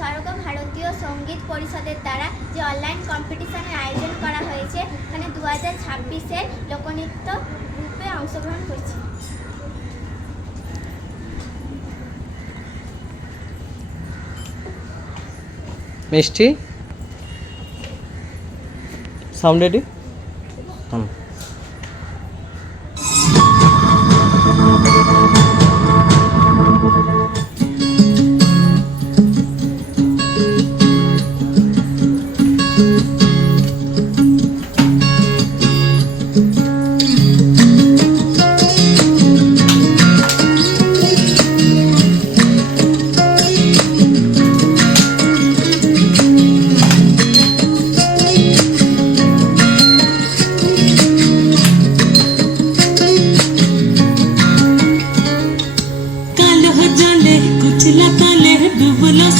সর্বভারতীয় সঙ্গীত পরিষদের দ্বারা যে অনলাইন কম্পিটিশনের আয়োজন করা হয়েছে, এখানে 2026-এর লোকনৃত্য গ্রুপে অংশগ্রহণ করছি। মিষ্টি সাউন্ড রেডি।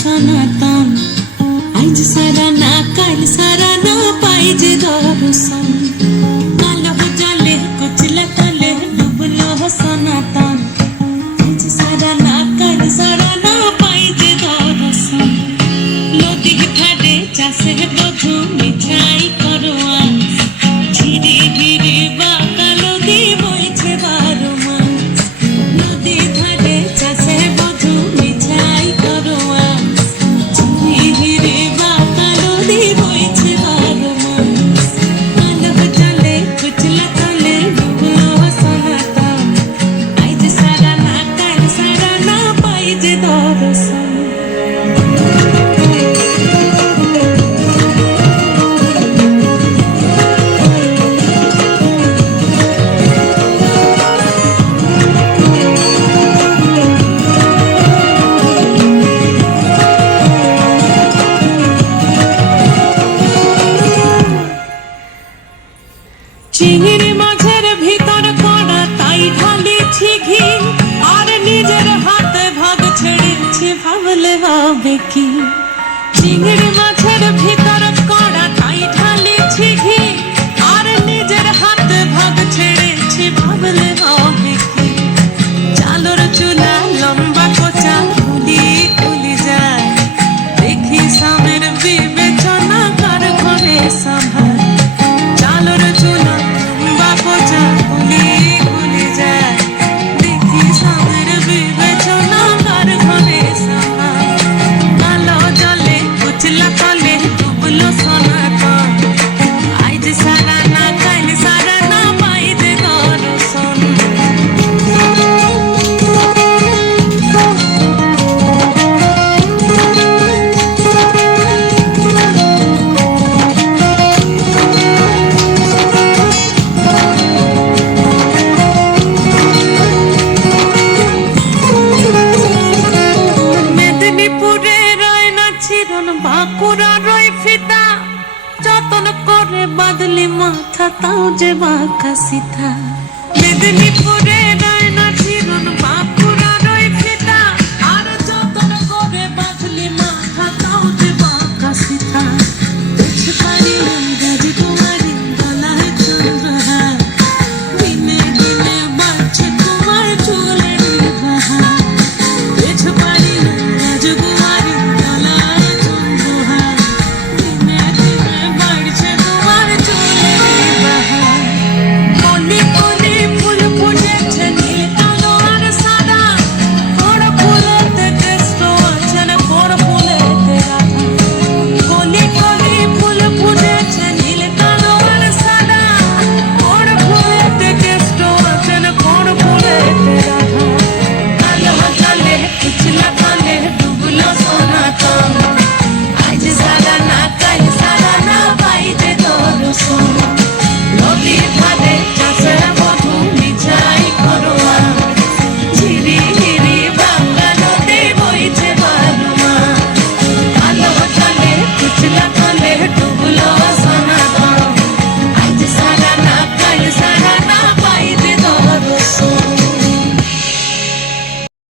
सनातन आज सारा ना कल सारा ना पाइजे दर्शन कालो जले कुचला तले डुबलो सनातन आज सारा ना कल सारा ना पाइजे दर्शन नदी घाटे चाषे बधु मिठाई करवा झिरी झिरी बाकालो दी बइछे बारो मास नदी घाटे चाषे बधु मिठाई करवा চিংড়ি মাছের ভিতর কড়া তাই ঢালিছি ঘি আর নিজের হাতে ভাগ ছেড়েছি ভাবলে হবে কি চিংড়ি মাছের ভিতর কড়া তাই ঢালিছি ঘি আর নিজের হাতে ভাগ ছেড়েছি ভাবলে হবে কি চালর চুলা লম্বা কোচা খুলি খুলি যায় দেখি স্বামীর বিবেচনা কার ঘরে সাভার চালর চুলা কোচা খুলি খুলি যায় দেখি স্বামীর বিবেচনা কার ঘরে সাভার কালো জলে কুচলা তলে ডুবলো সনাতন আজ সারা না কাল সারা না পাইতে দর্শন মেদিনীপুরে রয় না চিরন বাঁকুড়া রয় ফিতা যতন করে বাদলি মাথা তাও যে বাঁকা সিথা মেদিনীপুর